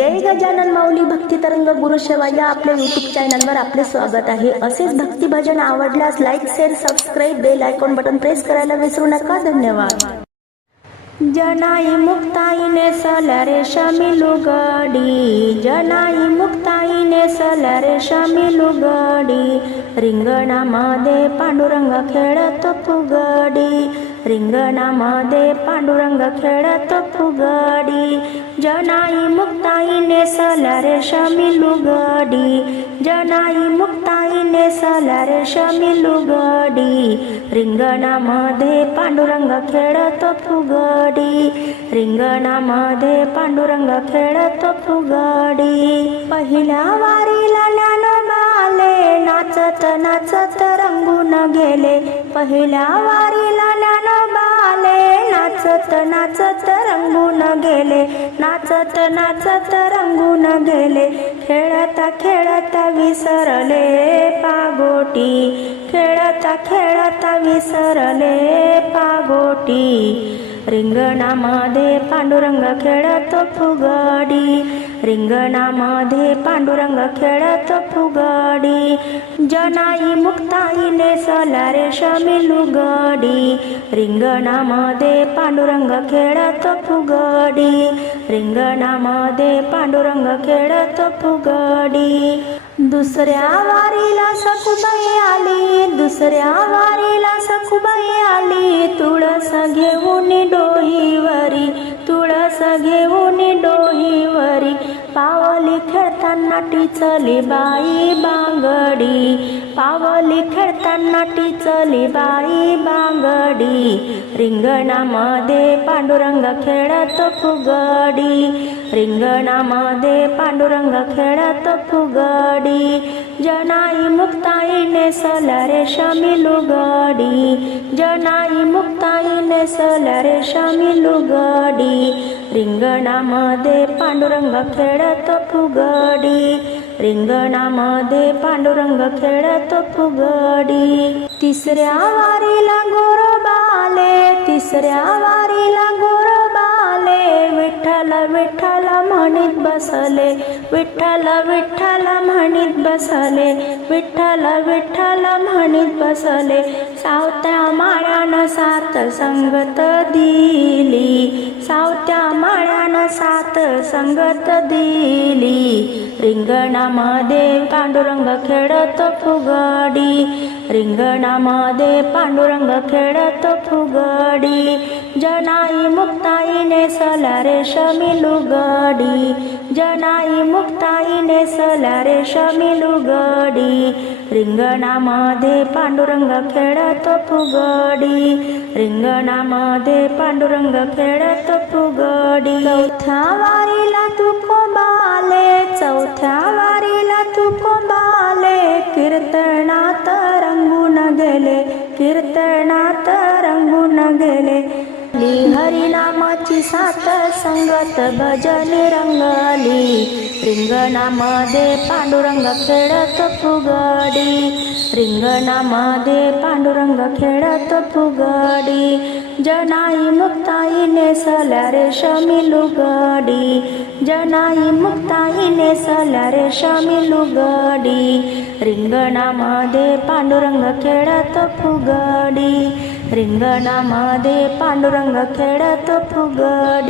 जय गजानन माऊली भक्ती तरंग गुरुसेवा या आपल्या युट्यूब चॅनलवर आपले स्वागत आहे. असेच भक्ती भजन आवडल्यास like share subscribe bell icon button press करायला विसरू नका. धन्यवाद. जनाई मुक्ताईने सल्या रेशमी लुगडी. जनाई मुक्ताईने सल्या रेशमी लुगडी. रिंगणामध्ये पांडुरंग खेळत फुगडी. रिंगणामध्ये पांडुरंग खेळतो फुगडी. जनाई मुक्ताई सल्या रेशमी लुगडी जनाई मुक्ताई सल्या रेशमी लुगडी रिंगणामध्ये पांडुरंग खेळतो फुगडी. रिंगणामध्ये पांडुरंग खेळतो फुगडी. पहिल्या वारीला ज्ञानोबाले नाचत नाचत रंगून गेले. पहिल्या वारी नाचत नाचत रंगून गेले. नाचत नाचत रंगून गेले. खेळता खेळता विसरले पागोटी. खेळता खेळता विसरले पागोटी. रिंगणामध्ये पांडुरंग खेळत फुगडी. रिंगणामध्ये पांडुरंग खेळत फुगडी. जनाई मुक्ताई सला रेशमी लुगडी. रिंगणामध्ये पांडुरंग खेळत फुगडी. रिंगणामध्ये पांडुरंग खेळत फुगडी. दुसऱ्या वारीला सकुबाई आली. दुसऱ्या वारीला सखुबाई आली. तुळस घेऊन डोहीवरी तुळस घेऊन डोहीवरी. पाव पावली खेळताना टिचली बाई बांगडी. पावली खेळताना टिचली बाई बांगडी. रिंगणामध्ये पांडुरंग खेळत फुगडी. रिंगणामध्ये पांडुरंग खेळत फुगडी. जनाई मुक्ताई नेसल रेशमी लुगडी. जनाई मुक्ताईने नेसल रेशमी लुगडी. रिंगणामध्ये पांडुरंग खेळत फुगडी. रिंगणामध्ये पांडुरंग खेळतो फुगडी. तिसऱ्या वारीला गोरोबाले तिसऱ्या वारीला गोरोबाले विठ्ठल विठ्ठल म्हणीत बसले विठ्ठल विठ्ठल म्हणीत बसले विठ्ठल विठ्ठल म्हणीत बसले. सावत्या माळ्यानं सात संगत दिली. सावत्या माळ्यानं सात संगत दिली. रिंगणामध्ये पांडुरंग खेळत फुगडी. रिंगणामध्ये पांडुरंग खेळतो फुगडी. जनाई मुक्ताईने सला रेशमी लुगडी. जनाई मुक्ताईने सला रेशमी लुगडी. रिंगणामध्ये पांडुरंग खेळत फुगडी. रिंगणामध्ये पांडुरंग खेळत फुगडी. चौथ्या वारीला तू कोबाले. चौथ्या वारीला तू कोबाले. कीर्तना 大人呐。संगत भजनी रंगली. रिंगणामध्ये पांडुरंग खेळत फुगडी. रिंगणामध्ये पांडुरंग खेळत फुगडी. जनाई मुक्ताई नेसल्या रेशमी लुगडी. जनाई मुक्ताई नेसल्या रेशमी लुगडी. रिंगणामध्ये पांडुरंग खेळत फुगडी. रिंगणामध्ये पांडुरंग खेळत फुगडी.